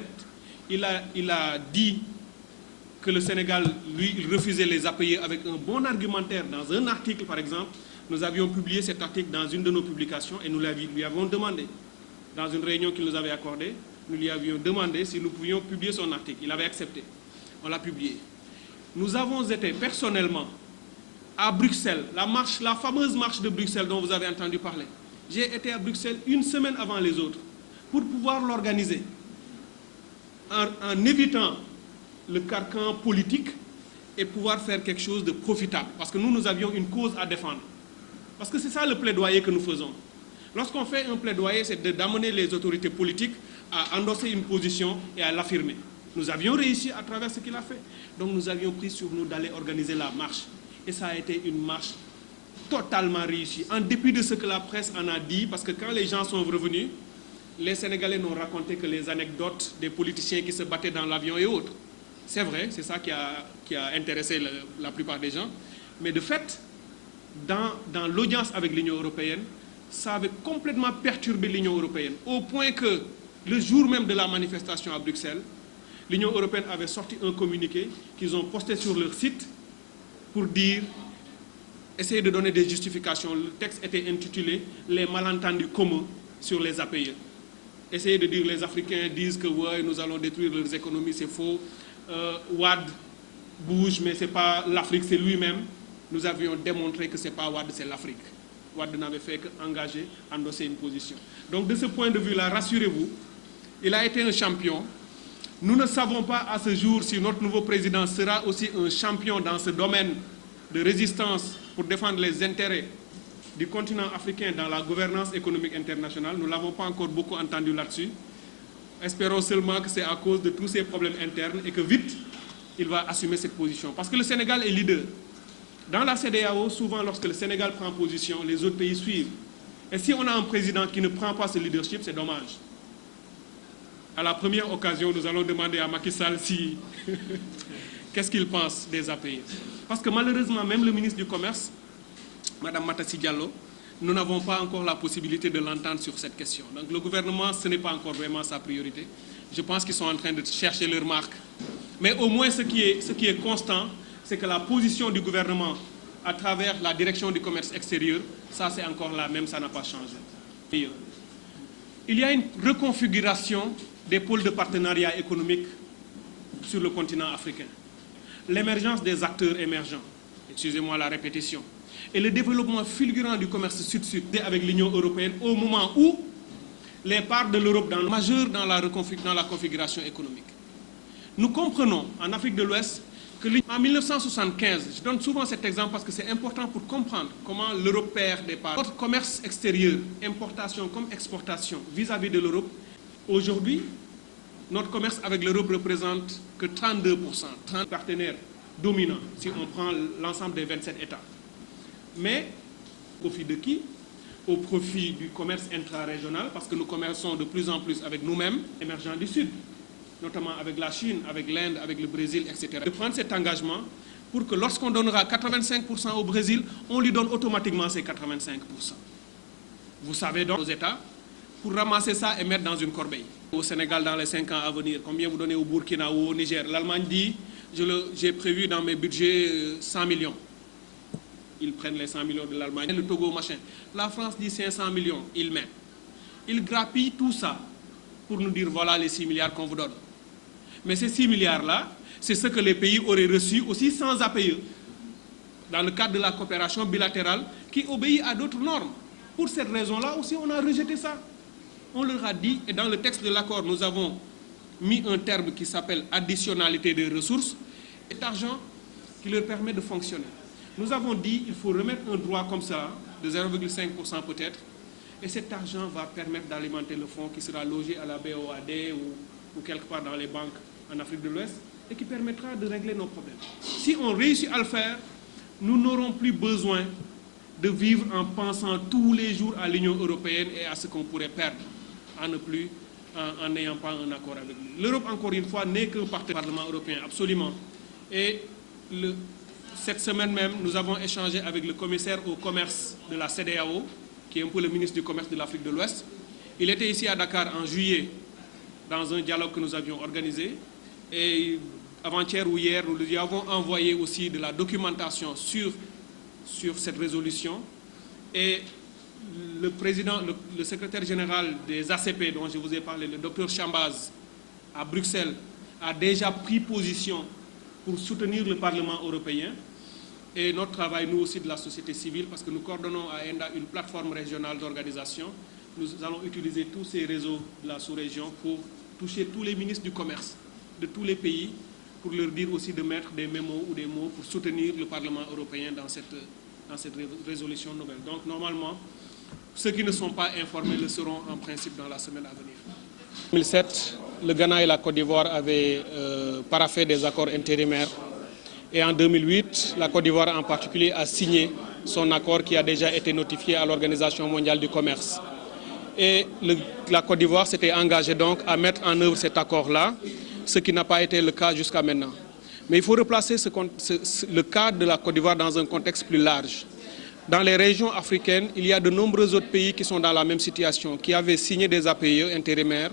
il a dit que le Sénégal, lui, il refusait les appuyer avec un bon argumentaire dans un article, par exemple, nous avions publié cet article dans une de nos publications et nous lui avons demandé, dans une réunion qu'il nous avait accordée, nous lui avions demandé si nous pouvions publier son article. Il avait accepté. On l'a publié. Nous avons été personnellement à Bruxelles, la fameuse marche de Bruxelles dont vous avez entendu parler. J'ai été à Bruxelles une semaine avant les autres pour pouvoir l'organiser en évitant le carcan politique et pouvoir faire quelque chose de profitable. Parce que nous avions une cause à défendre. Parce que c'est ça le plaidoyer que nous faisons. Lorsqu'on fait un plaidoyer, c'est d'amener les autorités politiques à endosser une position et à l'affirmer. Nous avions réussi à travers ce qu'il a fait. Donc nous avions pris sur nous d'aller organiser la marche. Et ça a été une marche totalement réussie, en dépit de ce que la presse en a dit, parce que quand les gens sont revenus, les Sénégalais n'ont raconté que les anecdotes des politiciens qui se battaient dans l'avion et autres. C'est vrai, c'est ça qui a intéressé la plupart des gens. Mais de fait, dans l'audience avec l'Union européenne, ça avait complètement perturbé l'Union européenne, au point que le jour même de la manifestation à Bruxelles, l'Union européenne avait sorti un communiqué qu'ils ont posté sur leur site pour dire, essayer de donner des justifications. Le texte était intitulé « Les malentendus communs sur les APE ». Essayer de dire les Africains disent que ouais, nous allons détruire leurs économies, c'est faux. Wade bouge, mais ce n'est pas l'Afrique, c'est lui-même. Nous avions démontré que ce n'est pas Wade, c'est l'Afrique. Wade n'avait fait qu'engager, endosser une position. Donc de ce point de vue-là, rassurez-vous, il a été un champion. Nous ne savons pas à ce jour si notre nouveau président sera aussi un champion dans ce domaine de résistance pour défendre les intérêts du continent africain dans la gouvernance économique internationale. Nous ne l'avons pas encore beaucoup entendu là-dessus. Espérons seulement que c'est à cause de tous ces problèmes internes et que vite, il va assumer cette position. Parce que le Sénégal est leader. Dans la CEDEAO, souvent lorsque le Sénégal prend position, les autres pays suivent. Et si on a un président qui ne prend pas ce leadership, c'est dommage. À la première occasion, nous allons demander à Macky Sall si qu'est-ce qu'il pense des API. Parce que malheureusement, même le ministre du Commerce, Mme Matassi Diallo, nous n'avons pas encore la possibilité de l'entendre sur cette question. Donc le gouvernement, ce n'est pas encore vraiment sa priorité. Je pense qu'ils sont en train de chercher leur marque. Mais au moins, ce qui est constant, c'est que la position du gouvernement à travers la direction du commerce extérieur, ça c'est encore la même, ça n'a pas changé. Il y a une reconfiguration des pôles de partenariat économique sur le continent africain. L'émergence des acteurs émergents, excusez-moi la répétition, et le développement fulgurant du commerce sud-sud avec l'Union européenne au moment où les parts de l'Europe majeures dans la configuration économique. Nous comprenons en Afrique de l'Ouest que en 1975, je donne souvent cet exemple parce que c'est important pour comprendre comment l'Europe perd des parts. Notre commerce extérieur, importation comme exportation vis-à-vis de l'Europe, aujourd'hui, notre commerce avec l'Europe représente que 32%, 30 partenaires dominants si on prend l'ensemble des 27 États. Mais au profit de qui? Au profit du commerce intra-régional, parce que nous commerçons de plus en plus avec nous-mêmes, émergents du Sud, notamment avec la Chine, avec l'Inde, avec le Brésil, etc. De prendre cet engagement pour que lorsqu'on donnera 85% au Brésil, on lui donne automatiquement ces 85%. Vous savez donc aux États, pour ramasser ça et mettre dans une corbeille. Au Sénégal, dans les 5 ans à venir, combien vous donnez au Burkina ou au Niger? L'Allemagne dit, j'ai prévu dans mes budgets 100 millions. Ils prennent les 100 millions de l'Allemagne, le Togo, machin. La France dit 500 millions, ils mettent. Ils grappillent tout ça pour nous dire voilà les 6 milliards qu'on vous donne. Mais ces 6 milliards-là, c'est ce que les pays auraient reçu aussi sans APE, dans le cadre de la coopération bilatérale qui obéit à d'autres normes. Pour cette raison-là aussi, on a rejeté ça. On leur a dit, et dans le texte de l'accord, nous avons mis un terme qui s'appelle additionnalité des ressources, cet argent qui leur permet de fonctionner. Nous avons dit qu'il faut remettre un droit comme ça, de 0,5% peut-être, et cet argent va permettre d'alimenter le fonds qui sera logé à la BOAD ou quelque part dans les banques en Afrique de l'Ouest, et qui permettra de régler nos problèmes. Si on réussit à le faire, nous n'aurons plus besoin de vivre en pensant tous les jours à l'Union européenne et à ce qu'on pourrait perdre en n'ayant pas un accord avec lui. L'Europe, encore une fois, n'est qu'un partenaire du Parlement européen, absolument. Et cette semaine même, nous avons échangé avec le commissaire au commerce de la CEDEAO, qui est un peu le ministre du commerce de l'Afrique de l'Ouest. Il était ici à Dakar en juillet, dans un dialogue que nous avions organisé. Et avant-hier ou hier, nous lui avons envoyé aussi de la documentation sur cette résolution. Et le secrétaire général des ACP, dont je vous ai parlé, le docteur Chambaz, à Bruxelles, a déjà pris position pour soutenir le Parlement européen. Et notre travail, nous aussi, de la société civile, parce que nous coordonnons à ENDA une plateforme régionale d'organisation. Nous allons utiliser tous ces réseaux de la sous-région pour toucher tous les ministres du commerce de tous les pays, pour leur dire aussi de mettre des mémos ou des mots pour soutenir le Parlement européen dans cette résolution nouvelle. Donc, normalement, ceux qui ne sont pas informés le seront en principe dans la semaine à venir. En 2007, le Ghana et la Côte d'Ivoire avaient paraphé des accords intérimaires. Et en 2008, la Côte d'Ivoire en particulier a signé son accord qui a déjà été notifié à l'Organisation mondiale du commerce. Et la Côte d'Ivoire s'était engagée donc à mettre en œuvre cet accord-là, ce qui n'a pas été le cas jusqu'à maintenant. Mais il faut replacer le cas de la Côte d'Ivoire dans un contexte plus large. Dans les régions africaines, il y a de nombreux autres pays qui sont dans la même situation, qui avaient signé des APE intérimaires,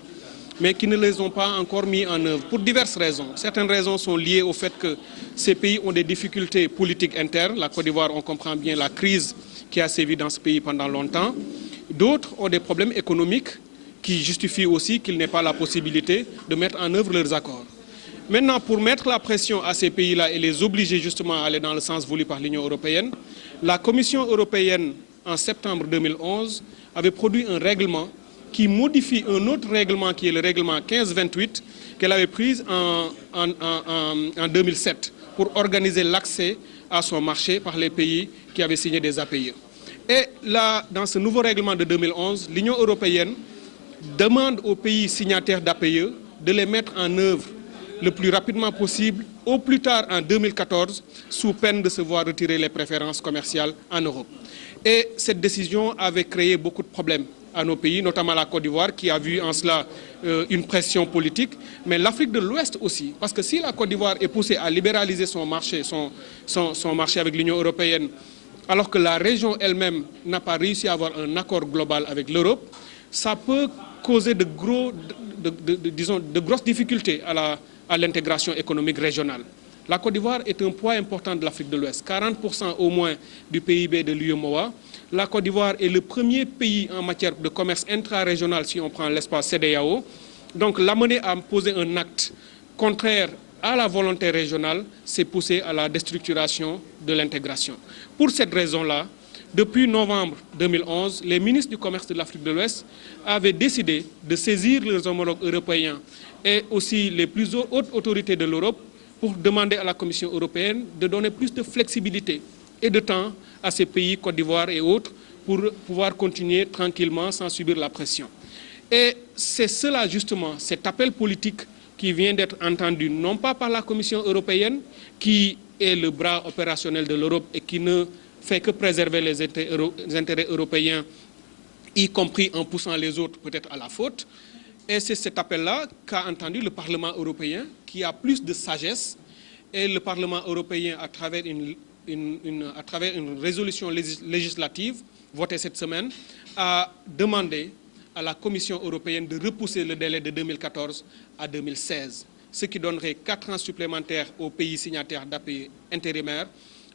mais qui ne les ont pas encore mis en œuvre, pour diverses raisons. Certaines raisons sont liées au fait que ces pays ont des difficultés politiques internes. La Côte d'Ivoire, on comprend bien la crise qui a sévi dans ce pays pendant longtemps. D'autres ont des problèmes économiques qui justifient aussi qu'il n'ait pas la possibilité de mettre en œuvre leurs accords. Maintenant, pour mettre la pression à ces pays-là et les obliger justement à aller dans le sens voulu par l'Union européenne, la Commission européenne, en septembre 2011, avait produit un règlement qui modifie un autre règlement qui est le règlement 1528 qu'elle avait pris en 2007 pour organiser l'accès à son marché par les pays qui avaient signé des APE. Et là, dans ce nouveau règlement de 2011, l'Union européenne demande aux pays signataires d'APE de les mettre en œuvre le plus rapidement possible, au plus tard en 2014, sous peine de se voir retirer les préférences commerciales en Europe. Et cette décision avait créé beaucoup de problèmes à nos pays, notamment la Côte d'Ivoire, qui a vu en cela une pression politique, mais l'Afrique de l'Ouest aussi. Parce que si la Côte d'Ivoire est poussée à libéraliser son marché avec l'Union européenne, alors que la région elle-même n'a pas réussi à avoir un accord global avec l'Europe, ça peut causer de grosses difficultés à l'intégration économique régionale. La Côte d'Ivoire est un poids important de l'Afrique de l'Ouest, 40% au moins du PIB de l'UEMOA. La Côte d'Ivoire est le premier pays en matière de commerce intra-régional si on prend l'espace CEDEAO. Donc l'amener à poser un acte contraire à la volonté régionale, c'est pousser à la déstructuration de l'intégration. Pour cette raison-là, depuis novembre 2011, les ministres du commerce de l'Afrique de l'Ouest avaient décidé de saisir leurs homologues européens et aussi les plus hautes autorités de l'Europe pour demander à la Commission européenne de donner plus de flexibilité et de temps à ces pays, Côte d'Ivoire et autres, pour pouvoir continuer tranquillement sans subir la pression. Et c'est cela justement, cet appel politique qui vient d'être entendu, non pas par la Commission européenne, qui est le bras opérationnel de l'Europe et qui ne fait que préserver les intérêts européens, y compris en poussant les autres peut-être à la faute. Et c'est cet appel-là qu'a entendu le Parlement européen, qui a plus de sagesse. Et le Parlement européen, à travers une résolution législative votée cette semaine, a demandé à la Commission européenne de repousser le délai de 2014 à 2016, ce qui donnerait 4 ans supplémentaires aux pays signataires d'APE intérimaires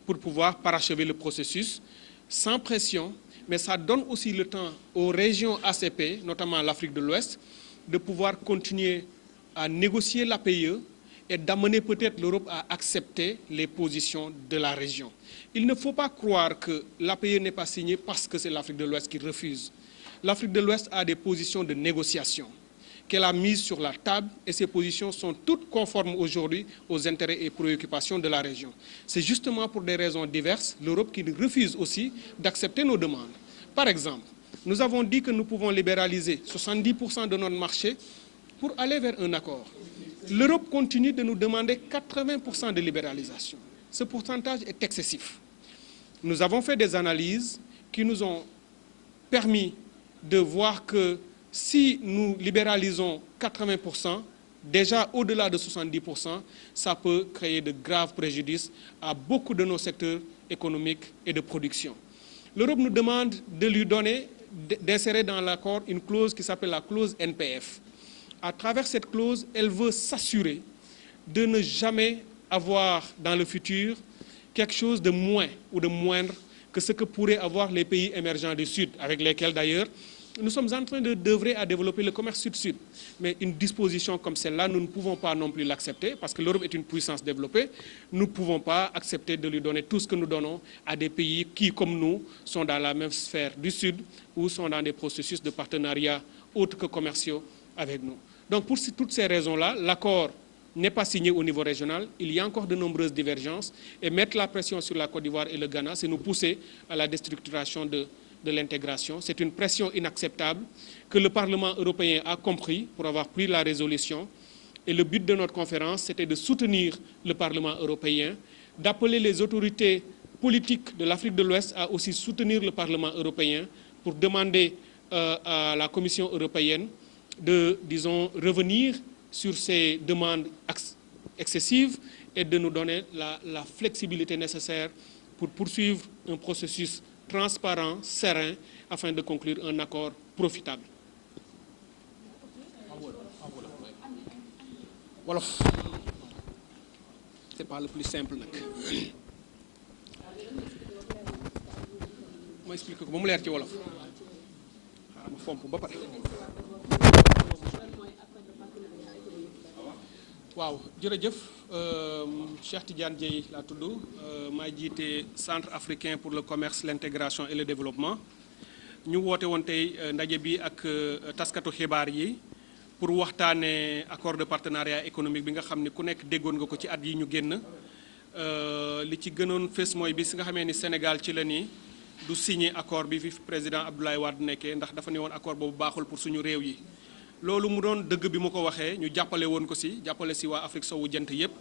pour pouvoir parachever le processus sans pression, mais ça donne aussi le temps aux régions ACP, notamment l'Afrique de l'Ouest, de pouvoir continuer à négocier l'APE et d'amener peut-être l'Europe à accepter les positions de la région. Il ne faut pas croire que l'APE n'est pas signée parce que c'est l'Afrique de l'Ouest qui refuse. L'Afrique de l'Ouest a des positions de négociation qu'elle a mises sur la table et ces positions sont toutes conformes aujourd'hui aux intérêts et préoccupations de la région. C'est justement pour des raisons diverses l'Europe qui refuse aussi d'accepter nos demandes. Par exemple, nous avons dit que nous pouvons libéraliser 70% de notre marché pour aller vers un accord. L'Europe continue de nous demander 80% de libéralisation. Ce pourcentage est excessif. Nous avons fait des analyses qui nous ont permis de voir que si nous libéralisons 80%, déjà au-delà de 70%, ça peut créer de graves préjudices à beaucoup de nos secteurs économiques et de production. L'Europe nous demande de lui donner, d'insérer dans l'accord une clause qui s'appelle la clause NPF. À travers cette clause, elle veut s'assurer de ne jamais avoir dans le futur quelque chose de moins ou de moindre que ce que pourraient avoir les pays émergents du Sud, avec lesquels d'ailleurs nous sommes en train d'œuvrer à développer le commerce Sud-Sud. Mais une disposition comme celle-là, nous ne pouvons pas non plus l'accepter parce que l'Europe est une puissance développée. Nous ne pouvons pas accepter de lui donner tout ce que nous donnons à des pays qui, comme nous, sont dans la même sphère du Sud ou sont dans des processus de partenariat autres que commerciaux avec nous. Donc pour toutes ces raisons-là, l'accord n'est pas signé au niveau régional. Il y a encore de nombreuses divergences et mettre la pression sur la Côte d'Ivoire et le Ghana, c'est nous pousser à la déstructuration de l'intégration. C'est une pression inacceptable que le Parlement européen a compris pour avoir pris la résolution. Et le but de notre conférence, c'était de soutenir le Parlement européen, d'appeler les autorités politiques de l'Afrique de l'Ouest à aussi soutenir le Parlement européen pour demander à la Commission européenne de, disons, revenir sur ces demandes excessives et de nous donner la flexibilité nécessaire pour poursuivre un processus transparent, serein, afin de conclure un accord profitable. Wolof, c'est pas le plus simple nag. Ma explique ko ba mu leer ci wolof. Xaaral ma fomp ba pare. Waaw jërëjëf Cheikh Tidiane Dieye laa tudd maa jiite Centre africain pour le commerce, l'intégration et le développement ñu woote woon tey ndaje bi ak taskatu xibaar yi pour waxtaanee accord de partenariat économique bi nga xam ne ku nekk déggoon nga ko ci at yi ñu génn li ci gënoon fës mooy bis nga xamee ni Sénégal ci la ni du signé accord bi fi président Abdoulaye Wade nekkee ndax dafa ne woon accord boobu baaxul pour suñu réew yi. loolu mu doon dëgg bi mu ko waxee ñu jàppale woon ko si jàppale si waa Afrique sowu jant yépp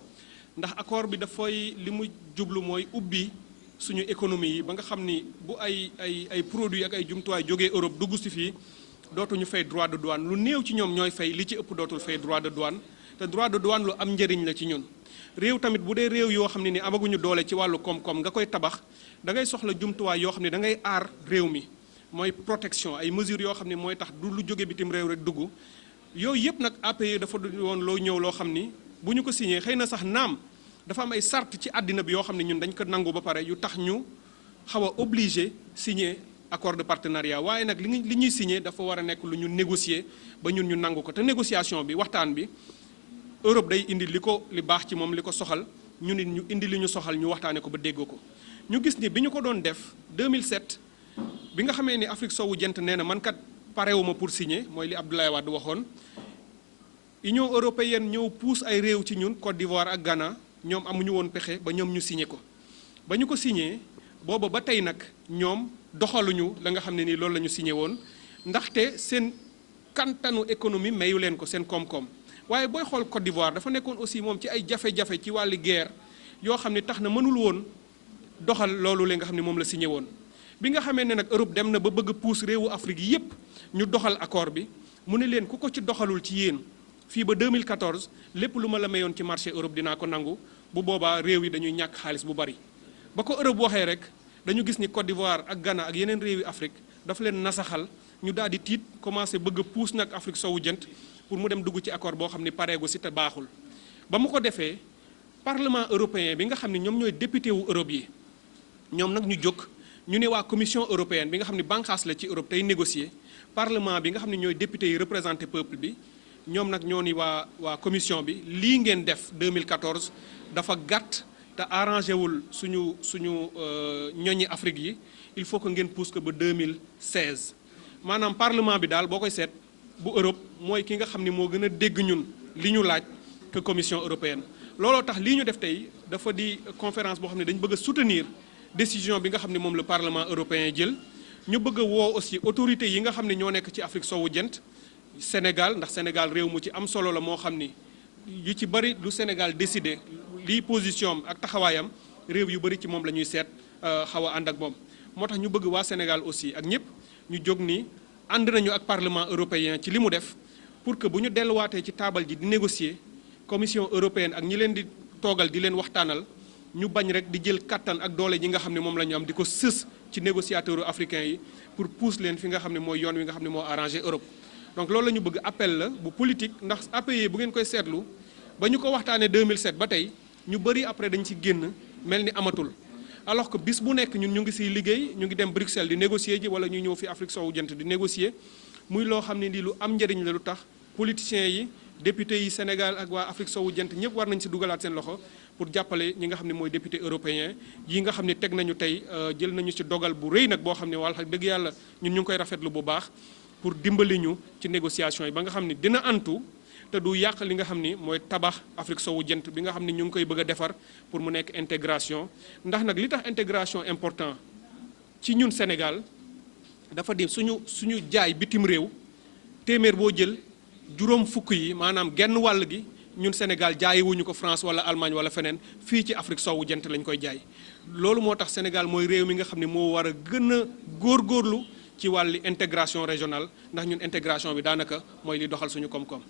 ndax accord bi dafay li mu jublu mooy ubbi suñu économie yi ba nga xam ni bu ay produits ak ay jumtuwaay jógee Europe dugg si fii dootuñu fay droit de douane lu néew ci ñoom ñooy fay li ci ëpp dootul fay droit de douane te droit de douane lu am njëriñ la ci ñun. réew tamit bu dee réew yoo xam ne ni amaguñu doole ci wàllu koom-koom nga koy tabax da ngay soxla jumtuwaay yoo xam ne da ngay aar réew mi. mooy protection ay mesures yoo xam ne mooy tax du lu jóge bitim réew rek dugg yooyu yëpp nag APE dafa woon loo ñëw loo xam ni bu ñu ko signé xëy na sax naam dafa am ay sart ci àddina bi yoo xam ne ñun dañ ko nangu ba pare yu tax ñu xaw a obligé signé accord de partenariat waaye nag li ñuy signé dafa war a nekk lu ñu négocier ba ñun ñu nangu ko te négociation bi waxtaan bi Europe day indi li baax ci moom li ko soxal ñu nit ñu indi li ñu soxal ñu waxtaane ko ba déggoo ko ñu gis ni bi ñu ko doon def 2007 bi nga xamee ni Afrique sowu jant nee na man kat parewuma pour signer mooy li Abdoulaye Wade waxoon Union européenne ñëw pousse ay réew ci ñun Côte d'Ivoire ak Ghana ñoom amuñu woon pexe ba ñoom ñu signé ko ba ñu ko signé booba ba tey nag ñoom doxaluñu la nga xam ne nii loolu la ñu signé woon ndaxte seen kantanu économie mayu leen ko seen koom-koom waaye booy xool Côte d'Ivoire dafa nekkoon aussi moom ci ay jafe-jafe ci wàllu guerre yoo xam ne tax na mënul woon doxal loolu la nga xam ne moom la signé woon bi nga xamee ne nag Europe dem na ba bëgg pousse réewu Afrique yépp ñu doxal accord bi mu ne leen ku ko ci doxalul ci yéen fii ba 2014 lépp lu ma la mayoon ci marché Europe dinaa ko nangu bu boobaa réew yi dañuy ñàkk xaalis bu bari ba ko Europe waxee rek dañu gis ni Côte d'Ivoire ak Ghana ak yeneen réew yi Afrique dafa leen nasaxal ñu daal di tiit commencé bëgg a pousse nag Afrique sowu jant pour mu dem dugg ci accord boo xam ne pareegu si te baaxul ba mu ko defee Parlement européen bi nga xam ne ñoom ñooy député wu Europe yi ñoom nag ñu jóg ñu ne waa Commission européenne bi nga xam ne bànqaas la ci Europe tey négocier Parlement bi nga xam ne ñooy député yi représenté peuple bi ñoom nag ñoo ni waa commission bi lii ngeen def 2014 dafa gàtt te arrangé wul suñu ñoñi Afrique yi il faut que ngeen pousse ko ba 2016 maanaam parlement bi daal boo koy seet bu Europe mooy ki nga xam ni moo gën a dégg ñun li ñu laaj que commission européenne. looloo tax lii ñu def tey dafa di conférence boo xam ne dañu bëgg a soutenir décision bi nga xam ne moom le parlement européen jël ñu bëgg a woo aussi autorités yi nga xam ne ñoo nekk ci Afrique sowu jant Sénégal ndax Sénégal réew mu ci am solo la moo xam ni yu ci bëri lu Sénégal décidé lii position am ak taxawaayam réew yu bëri ci moom la ñuy seet xaw a ànd ak moom. moo tax ñu bëgg waa Sénégal aussi ak ñëpp ñu jóg ni ànd nañu ak parlement européen ci li mu def pour que bu ñu delluwaatee ci taabal ji di négocier commission européenne ak ñi leen di toogal di leen waxtaanal ñu bañ rek di jël kattan ak doole ji nga xam ne moom la ñu am di ko sës ci négociateurs africains yi pour pousse leen fi nga xam ne mooy yoon wi nga xam ne moo arrangé Europe. donc loolu la ñu bëgg appel la bu politique ndax APE bu ngeen koy seetlu ba ñu ko waxtaanee 2007 ba tey ñu bëri après dañ ci génn mel ni amatul alors que bis bu nekk ñun ñu ngi siy liggéey ñu ngi dem Bruxelles di négocier ji wala ñu ñëw fi Afrique sowu jant di négocier muy loo xam ne nii lu am njëriñ la lu tax politiciens yi députés yi Sénégal ak waa Afrique sowu jant ñëpp war nañ si dugalaat seen loxo pour jàppale ñi nga xam ne mooy député européen yi nga xam ne teg nañu tey jël nañu ci dogal bu rëy nag boo xam ne wax dëgg yàlla ñun ñu ngi koy rafetlu bu baax pour dimbali ñu ci négociation yi ba nga xam ne dina antu te du yàq li nga xam ni mooy tabax Afrique sowu jant bi nga xam ne ñu ngi koy bëgg a defar pour mu nekk intégration ndax nag li tax intégration important ci ñun Sénégal dafa di suñu jaay bitim réew téeméer boo jël juróom fukk yi maanaam genn wàll gi ñun Sénégal jaayiwuñu ko France wala Allemagne wala feneen fii ci Afrique sowu jant lañ koy jaay loolu moo tax Sénégal mooy réew mi nga xam ne moo war a gën a góorgóorlu ci wàllu intégration régionale ndax ñun intégration bi daanaka mooy li doxal suñu koom-koom